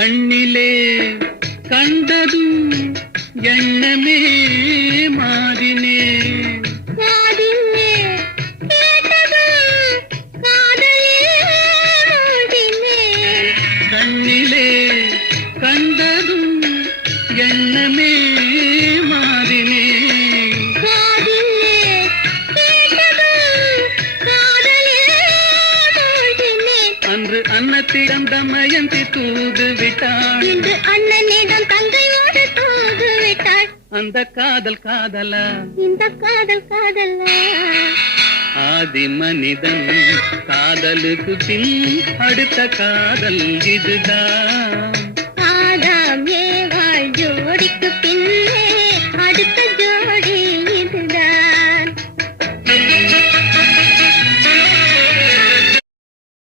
கண்ணிலே கண்டதும் எண்ணமே மாறினே கண்ணிலே கண்டதும் எண்ணமே மாறினே அன்று அன்னத்திடம் தமயந்தி தூது விட்டாள், இன்று அண்ணனிடம் தங்கையோடு தூது விட்டாள். அந்த காதல் காதலா, இந்த காதல் காதலா? ஆதி மனிதன் காதலுக்கு பின் அடுத்த காதல் இதுதான்.